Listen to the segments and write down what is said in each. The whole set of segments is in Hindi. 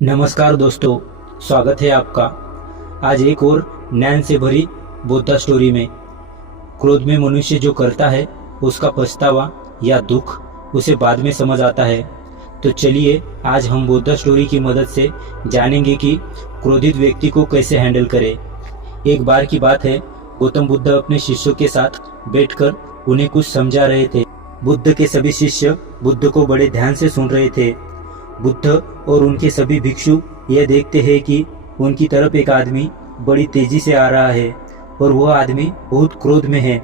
नमस्कार दोस्तों, स्वागत है आपका आज एक और ज्ञान से भरी बुद्धा स्टोरी में। क्रोध में मनुष्य जो करता है उसका पछतावा या दुख उसे बाद में समझ आता है। तो चलिए आज हम बुद्धा स्टोरी की मदद से जानेंगे कि क्रोधित व्यक्ति को कैसे हैंडल करें। एक बार की बात है, गौतम बुद्ध अपने शिष्यों के साथ बैठकर उन्हें कुछ समझा रहे थे। बुद्ध के सभी शिष्य बुद्ध को बड़े ध्यान से सुन रहे थे। बुद्ध और उनके सभी भिक्षु यह देखते हैं कि उनकी तरफ एक आदमी बड़ी तेजी से आ रहा है और वह आदमी बहुत क्रोध में है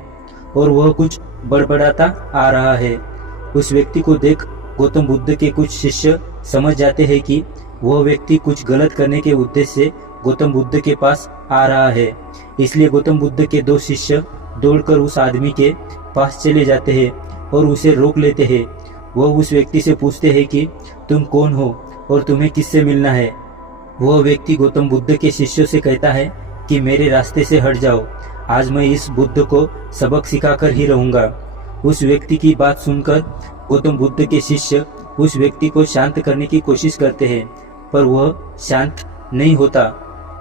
और वह कुछ बड़बड़ाता आ रहा है। उस व्यक्ति को देख गौतम बुद्ध के कुछ शिष्य समझ जाते हैं कि वह व्यक्ति कुछ गलत करने के उद्देश्य से गौतम बुद्ध के पास आ रहा है। इसलिए गौतम बुद्ध के दो शिष्य दौड़कर उस आदमी के पास चले जाते हैं और उसे रोक लेते हैं। वह उस व्यक्ति से पूछते हैं कि तुम कौन हो और तुम्हें किससे मिलना है। वह व्यक्ति गौतम बुद्ध के शिष्यों से कहता है कि मेरे रास्ते से हट जाओ, आज मैं इस बुद्ध को सबक सिखाकर ही रहूंगा। उस व्यक्ति की बात सुनकर गौतम बुद्ध के शिष्य उस व्यक्ति को शांत करने की कोशिश करते हैं, पर वह शांत नहीं होता।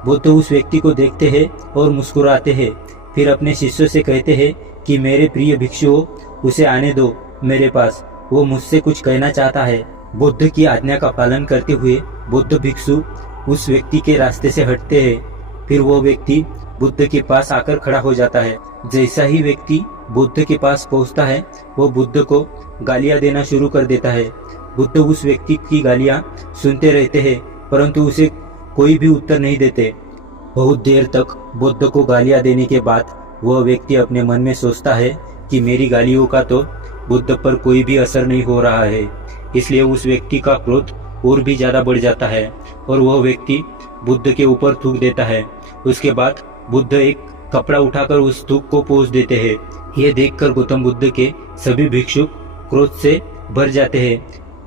बुद्ध उस व्यक्ति को देखते हैं और मुस्कुराते हैं। फिर अपने शिष्यों से कहते हैं कि मेरे प्रिय भिक्षुओं, उसे आने दो मेरे पास, वो मुझसे कुछ कहना चाहता है। बुद्ध की आज्ञा का पालन करते हुए बुद्ध भिक्षु उस व्यक्ति के रास्ते से हटते हैं। फिर वो व्यक्ति बुद्ध के पास आकर खड़ा हो जाता है। जैसा ही व्यक्ति बुद्ध के पास पहुंचता है, वो बुद्ध को गालियां देना शुरू कर देता है। बुद्ध उस व्यक्ति की गालियां सुनते रहते हैं, परंतु उसे कोई भी उत्तर नहीं देते। बहुत देर तक बुद्ध को गालियां देने के बाद वह व्यक्ति अपने मन में सोचता है कि मेरी गालियों का तो बुद्ध पर कोई भी असर नहीं हो रहा है। इसलिए उस व्यक्ति का क्रोध और भी ज्यादा बढ़ जाता है और वह व्यक्ति बुद्ध के ऊपर थूक देता है। उसके बाद बुद्ध एक कपड़ा उठाकर उस थूक को पोंछ देते हैं। यह देखकर गौतम बुद्ध के सभी भिक्षुक क्रोध से भर जाते हैं,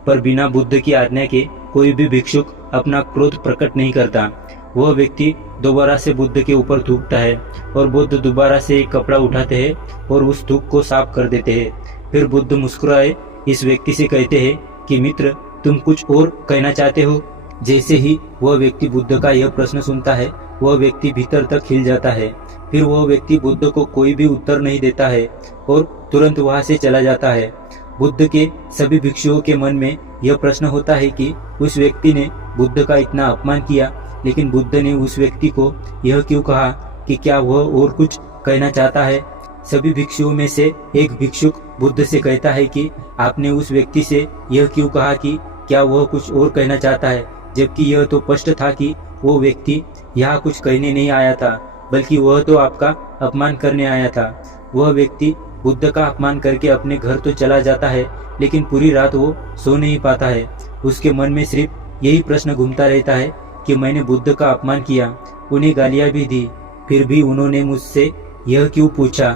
पर बिना बुद्ध की आज्ञा के कोई भी भिक्षुक अपना क्रोध प्रकट नहीं करता। वह व्यक्ति दोबारा से बुद्ध के ऊपर थूकता है और बुद्ध दोबारा से एक कपड़ा उठाते हैं और उस थूक को साफ कर देते हैं। फिर बुद्ध मुस्कुराए इस व्यक्ति से कहते हैं कि मित्र, तुम कुछ और कहना चाहते हो। जैसे ही वह व्यक्ति बुद्ध का यह प्रश्न सुनता है, वह व्यक्ति भीतर तक हिल जाता है। फिर वह व्यक्ति बुद्ध को कोई भी उत्तर नहीं देता है और तुरंत वहां से चला जाता है। बुद्ध के सभी भिक्षुओं के मन में यह प्रश्न होता है कि उस व्यक्ति ने बुद्ध का इतना अपमान किया, लेकिन बुद्ध ने उस व्यक्ति को यह क्यों कहा कि क्या वह और कुछ कहना चाहता है। सभी भिक्षुओं में से एक भिक्षुक बुद्ध से कहता है कि आपने उस व्यक्ति से यह क्यों कहा कि क्या वह कुछ और कहना चाहता है, जबकि यह तो स्पष्ट था कि वो व्यक्ति यहाँ कुछ कहने नहीं आया था, बल्कि वह तो आपका अपमान करने आया था। वह व्यक्ति बुद्ध का अपमान करके अपने घर तो चला जाता है, लेकिन पूरी रात वो सो नहीं पाता है। उसके मन में सिर्फ यही प्रश्न घूमता रहता है कि मैंने बुद्ध का अपमान किया, उन्हें गालियां भी दी, फिर भी उन्होंने मुझसे यह क्यों पूछा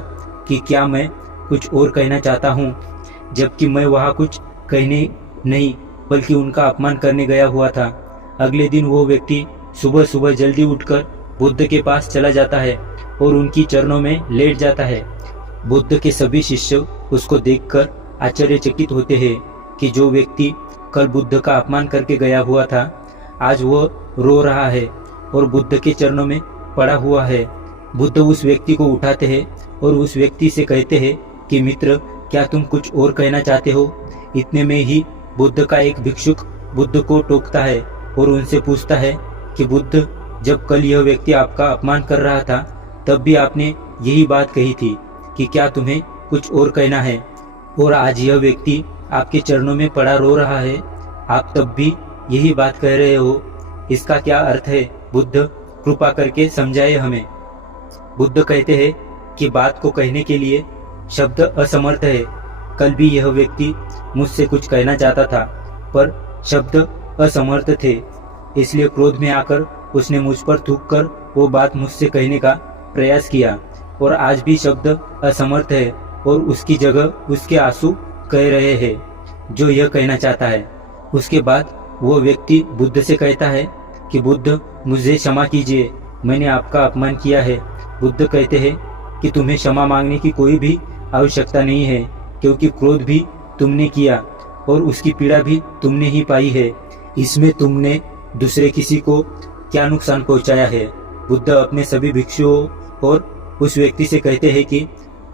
कि क्या मैं कुछ और कहना चाहता हूँ, जबकि मैं वहाँ कुछ कहने नहीं बल्कि उनका अपमान करने गया हुआ था। अगले दिन वो व्यक्ति सुबह सुबह जल्दी उठकर बुद्ध के पास चला जाता है और उनकी चरणों में लेट जाता है। बुद्ध के सभी शिष्य उसको देखकर आश्चर्यचकित होते हैं कि जो व्यक्ति कल बुद्ध का अपमान करके गया हुआ था, आज वो रो रहा है और बुद्ध के चरणों में पड़ा हुआ है। बुद्ध उस व्यक्ति को उठाते हैं और उस व्यक्ति से कहते हैं कि मित्र, क्या तुम कुछ और कहना चाहते हो। इतने में ही बुद्ध का एक भिक्षुक बुद्ध को टोकता है और उनसे पूछता है कि बुद्ध, जब कल यह व्यक्ति आपका अपमान कर रहा था, तब भी आपने यही बात कही थी कि क्या तुम्हें कुछ और कहना है, और आज यह व्यक्ति आपके चरणों में पड़ा रो रहा है, आप तब भी यही बात कह रहे हो। इसका क्या अर्थ है बुद्ध, कृपा करके समझाए हमें। बुद्ध कहते हैं कि बात को कहने के लिए शब्द असमर्थ है। कल भी यह व्यक्ति मुझसे कुछ कहना चाहता था, पर शब्द असमर्थ थे, इसलिए क्रोध में आकर उसने मुझ पर थूककर वो बात मुझसे कहने का प्रयास किया, और आज भी शब्द असमर्थ है और उसकी जगह उसके आंसू कह रहे हैं जो यह कहना चाहता है। उसके बाद वो व्यक्ति बुद्ध से कहता है कि बुद्ध, मुझे क्षमा कीजिए, मैंने आपका अपमान किया है। बुद्ध कहते हैं कि तुम्हें क्षमा मांगने की कोई भी आवश्यकता नहीं है, क्योंकि क्रोध भी तुमने किया और उसकी पीड़ा भी तुमने ही पाई है। इसमें तुमने दूसरे किसी को क्या नुकसान पहुंचाया है। बुद्ध अपने सभी भिक्षुओं और उस व्यक्ति से कहते हैं कि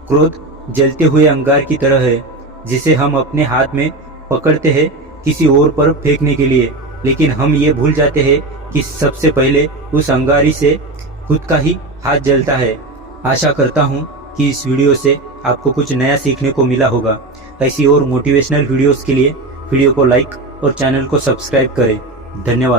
क्रोध जलते हुए अंगार की तरह है, जिसे हम अपने हाथ में पकड़ते हैं किसी और पर फेंकने के लिए, लेकिन हम ये भूल जाते हैं कि सबसे पहले उस अंगारी से खुद का ही हाथ जलता है। आशा करता हूँ कि इस वीडियो से आपको कुछ नया सीखने को मिला होगा। ऐसी और मोटिवेशनल वीडियोस के लिए वीडियो को लाइक और चैनल को सब्सक्राइब करें। धन्यवाद।